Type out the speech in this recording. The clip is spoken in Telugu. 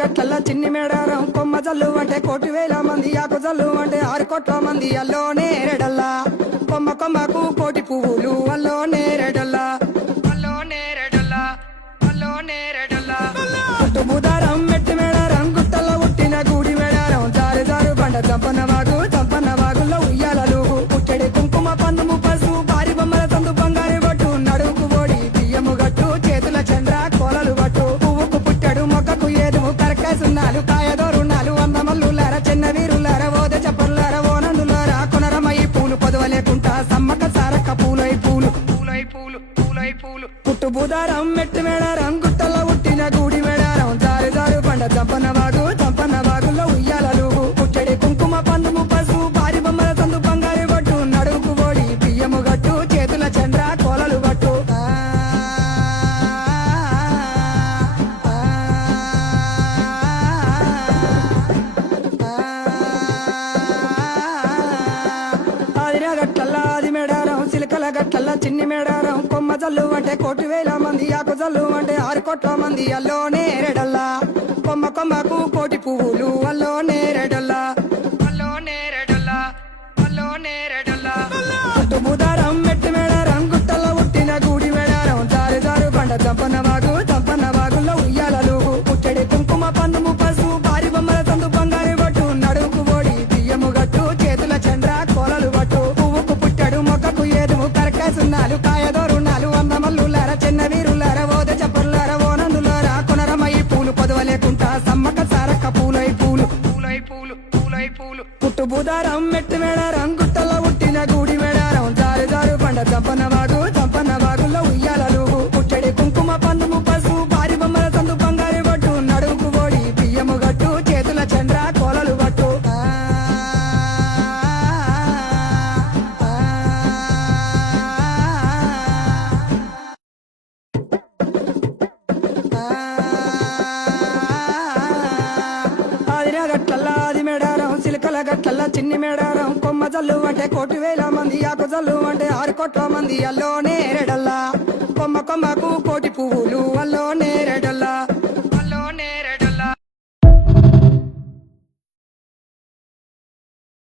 గట్ల చిన్ని మేడారం కొమ్మ జల్లు అంటే 1,000 మంది ఆకు జల్లు అంటే 6 కోట్ల మంది అల్లో నేరెడల్లా కొమ్మ కొమ్మకు 1,000 పువ్వులు అల్లో నేరెడల్లా అల్లో నేరెడల్లా అల్లో నేరెడల్లా పుట్టు బుధారం మెట్టి మేడారం గుట్టల్లో పుట్టిన గూడి మేడారం జారు జారు బండ చంపన్న వాగుల్లో ఉయ్యాలలు పుట్టడి కుంకుమ పందుము పసు భారీ బొమ్మల తందు బంగారు బట్టు నడుకు ఓడి బియ్యము గట్టు చేతుల చంద్ర కోలలు గట్టు పువ్వుకు పుట్టడు మొక్కకు ఏదుము కరకాసున్నాలు కాయదోరున్నాలు వందమల్లులార చిన్న వీరులార ఓద చెప్పర్లార ఓనందులార కొనరమయ్యి పూలు పొదవలేకుంటా సమ్మక సారక్క పూలై పూలు పూలై పూలు పూలై పూలు పుట్టు బుధారం మెట్టి మేడారం గుట్టల్లో పుట్టిన గూడి మేడారం జారు జారు బండ చంపన్న వాగుల్లో ఉయ్యాలలు పుట్టడి కుంకుమ పందుము పసు భారీ బొమ్మల తందు బంగారు గట్టు నడుకు ఓడి బియ్యము గట్టు చేతుల చంద్ర కోలలు గట్టు ఆదిరా గట్లల్లా ఆది మేడారం సిలికల గట్లల్లా చిన్ని మేడారం కొమ్మ జల్లు అంటే 1,000 మంది ఆకు జల్లు అంటే 6 కోట్ల మంది అల్లో నేరెడల్లా కొమ్మ కొమ్మకు 1,000 పువ్వులు అల్లో నేరెడల్లా అల్లో నేరెడల్లా అల్లో నేరెడల్లా పుట్టు బుధారం మెట్టి మేడారం గుట్టల్లో పుట్టిన గూడి మేడారం జారు జారు బండ చంపన్న వాగుల్లో ఉయ్యాలలు పుట్టడి కుంకుమ పందుము పసు భారీ బొమ్మల తందు బంగారు బట్టు నడుకు ఓడి బియ్యము గట్టు చేతుల చంద్ర కోలలు గట్టు పువ్వుకు పుట్టడు మొక్కకు ఏదుము కరకాసున్నాలు కాయదోరున్నాలు వందమల్లులార చిన్న వీరులార ఓద చెప్పర్లార ఓనందులార కొనరమయ్యి పూలు పొదవలేకుంటా సమ్మక సారక్క పూలై పూలు పూలై పూలు పూలై పూలు పుట్టు బుధారం మెట్టి మేడారం గుట్టల్లో పుట్టిన గూడి మేడారం జారు జారు బండ చంపన్న వాగుల్లో ఉయ్యాలలు పుట్టడి కుంకుమ పందుము పసు భారీ బొమ్మల తందు బంగారు బట్టు నడుకు ఓడి బియ్యము గట్టు చేతుల చంద్ర కోలలు గట్టు ఆదిరా గట్లల్లా ఆది మేడారం సిలికల గట్లల్లా చిన్ని మేడారం కొమ్మ జల్లు అంటే 1,000 మంది ఆకు జల్లు అంటే 6 కోట్ల మంది అల్లో నేరెడల్లా కొమ్మ కొమ్మకు 1,000 పువ్వులు అల్లో నేరెడ